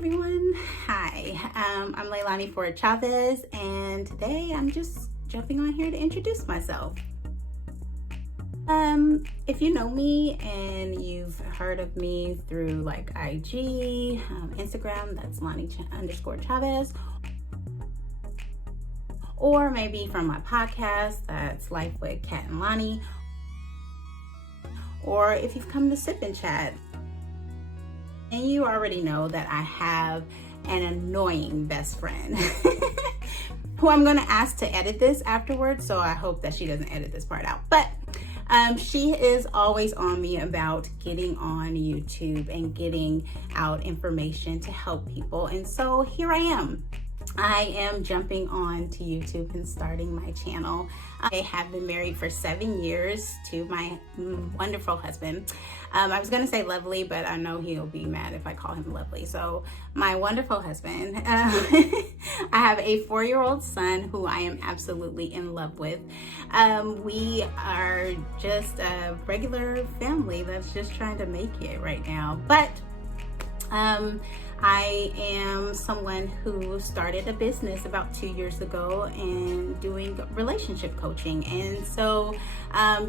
everyone. Hi, I'm Leilani for Chavez, and today I'm just jumping on here to introduce myself. If you know me and you've heard of me through like IG, Instagram, that's Lonnie_Chavez, or maybe from my podcast, that's Life with Kat and Lonnie, or if you've come to Sip and Chat, and you already know that I have an annoying best friend who I'm going to ask to edit this afterwards, so I hope that she doesn't edit this part out. But she is always on me about getting on YouTube and getting out information to help people. And so here I am. I am jumping on to YouTube and starting my channel. I have been married for 7 years to my wonderful husband. I was going to say lovely, but I know he'll be mad if I call him lovely. So my wonderful husband. I have a 4-year-old son who I am absolutely in love with. We are just a regular family that's just trying to make it right now. But I am someone who started a business about 2 years ago and doing relationship coaching. And so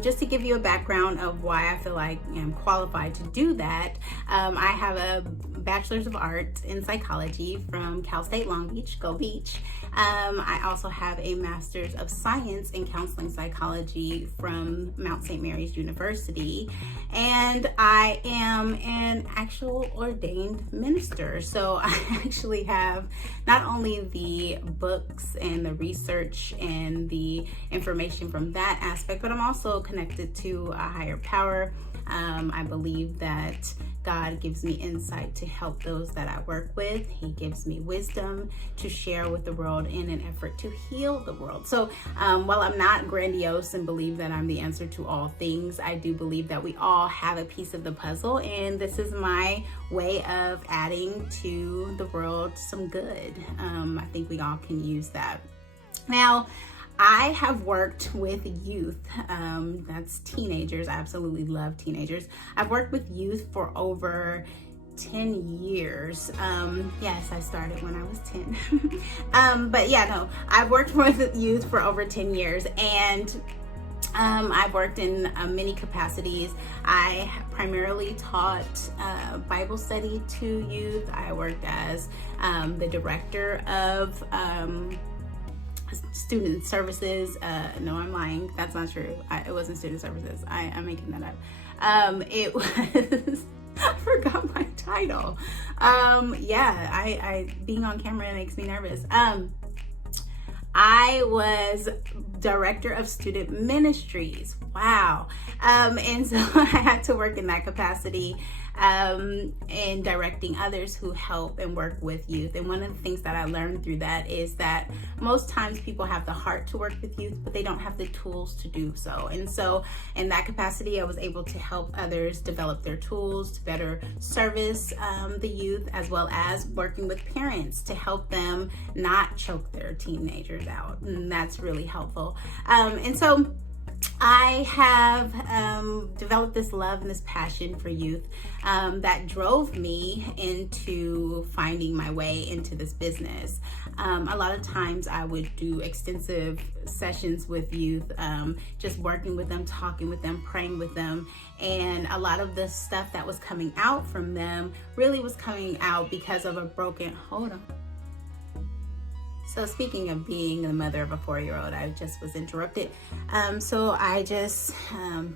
just to give you a background of why I feel like I'm qualified to do that, I have a bachelor's of arts in psychology from Cal State Long Beach, go Beach. I also have a master's of science in counseling psychology from Mount St. Mary's University. And I am an actual ordained minister. So I actually have not only the books and the research and the information from that aspect, but I'm also connected to a higher power. I believe that God gives me insight to help those that I work with. He gives me wisdom to share with the world in an effort to heal the world. So while I'm not grandiose and believe that I'm the answer to all things, I do believe that we all have a piece of the puzzle, and this is my way of adding to the world some good. I think we all can use that. Now, I have worked with youth, that's teenagers. I absolutely love teenagers. I've worked with youth for over 10 years. Yes, I started when I was 10. But yeah, no, I've worked with youth for over 10 years, and I've worked in many capacities. I primarily taught Bible study to youth. I worked as the director of student services. No, I'm lying. That's not true. It wasn't student services. I'm making that up. It was, I forgot my title. Yeah, I being on camera makes me nervous. I was director of student ministries. Wow. And so I had to work in that capacity, and directing others who help and work with youth. And one of the things that I learned through that is that most times people have the heart to work with youth, but they don't have the tools to do so. And so in that capacity, I was able to help others develop their tools to better service the youth, as well as working with parents to help them not choke their teenagers out. And that's really helpful. And so I have developed this love and this passion for youth that drove me into finding my way into this business. A lot of times I would do extensive sessions with youth, just working with them, talking with them, praying with them. And a lot of the stuff that was coming out from them really was coming out because of a broken, hold on. So speaking of being the mother of a 4-year-old, I just was interrupted. So I just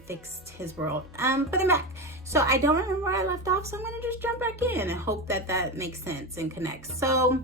fixed his world. But I'm back. So I don't remember where I left off, so I'm gonna just jump back in and hope that that makes sense and connects. So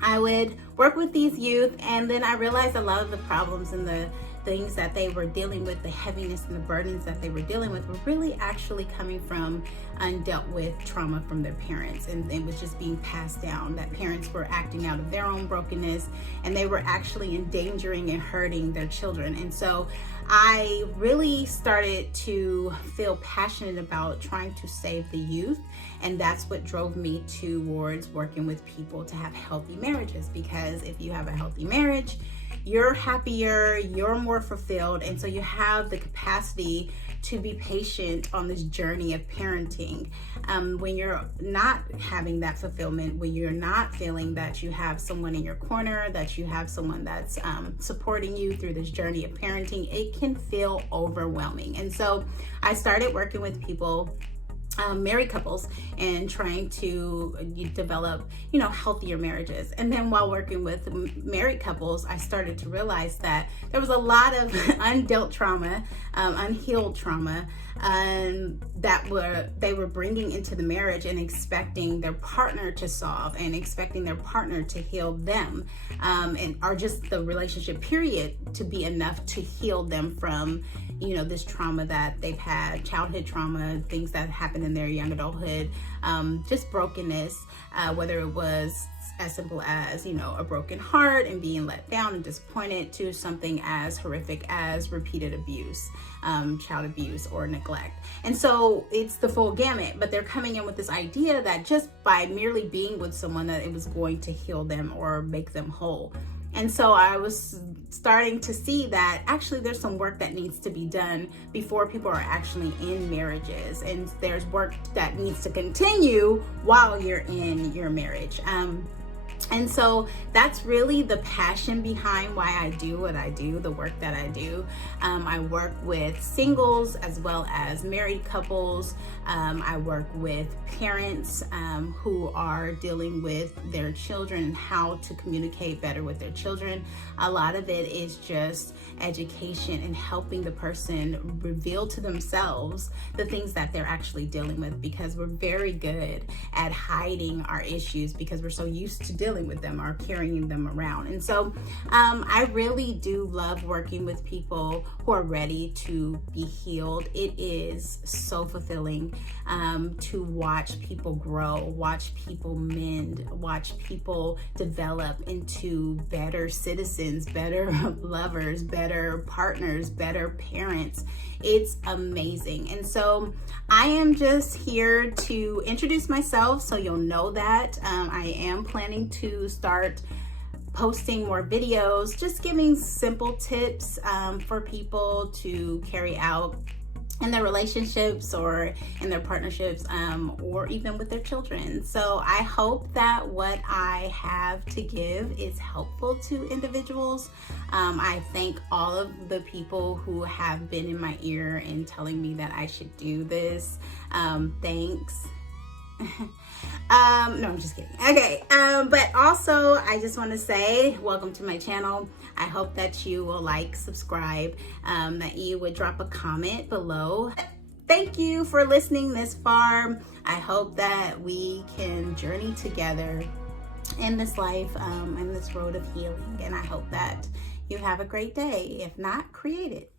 I would work with these youth, and then I realized a lot of the problems and the things that they were dealing with, the heaviness and the burdens that they were dealing with, were really actually coming from undealt with trauma from their parents, and it was just being passed down. That parents were acting out of their own brokenness, and they were actually endangering and hurting their children. And so I really started to feel passionate about trying to save the youth, and that's what drove me towards working with people to have healthy marriages. Because if you have a healthy marriage, you're happier, you're more fulfilled, and so you have the capacity to be patient on this journey of parenting. When you're not having that fulfillment, when you're not feeling that you have someone in your corner, that you have someone that's supporting you through this journey of parenting, it can feel overwhelming. And so I started working with people, married couples, and trying to develop, healthier marriages. And then while working with married couples, I started to realize that there was a lot of undealt trauma, unhealed trauma, that they were bringing into the marriage and expecting their partner to solve and expecting their partner to heal them, or just the relationship period to be enough to heal them from this trauma that they've had, childhood trauma, things that happened in their young adulthood, just brokenness, whether it was as simple as, a broken heart and being let down and disappointed, to something as horrific as repeated abuse, child abuse or neglect. And so it's the full gamut, but they're coming in with this idea that just by merely being with someone, that it was going to heal them or make them whole. And so I was starting to see that actually there's some work that needs to be done before people are actually in marriages. And there's work that needs to continue while you're in your marriage. And so that's really the passion behind why I do what I do, the work that I do. I work with singles as well as married couples. I work with parents who are dealing with their children and how to communicate better with their children. A lot of it is just education and helping the person reveal to themselves the things that they're actually dealing with, because we're very good at hiding our issues because we're so used to dealing with them or carrying them around. And so I really do love working with people who are ready to be healed. It is so fulfilling to watch people grow, watch people mend, watch people develop into better citizens, better lovers, better partners, better parents. It's amazing. And so I am just here to introduce myself so you'll know that I am planning to start posting more videos, just giving simple tips for people to carry out in their relationships or in their partnerships, or even with their children. So I hope that what I have to give is helpful to individuals. I thank all of the people who have been in my ear and telling me that I should do this. Thanks. No, I'm just kidding. Okay. But also I just want to say welcome to my channel. I hope that you will subscribe, that you would drop a comment below. Thank you for listening this far. I hope that we can journey together in this life, in this road of healing. And I hope that you have a great day. If not, create it.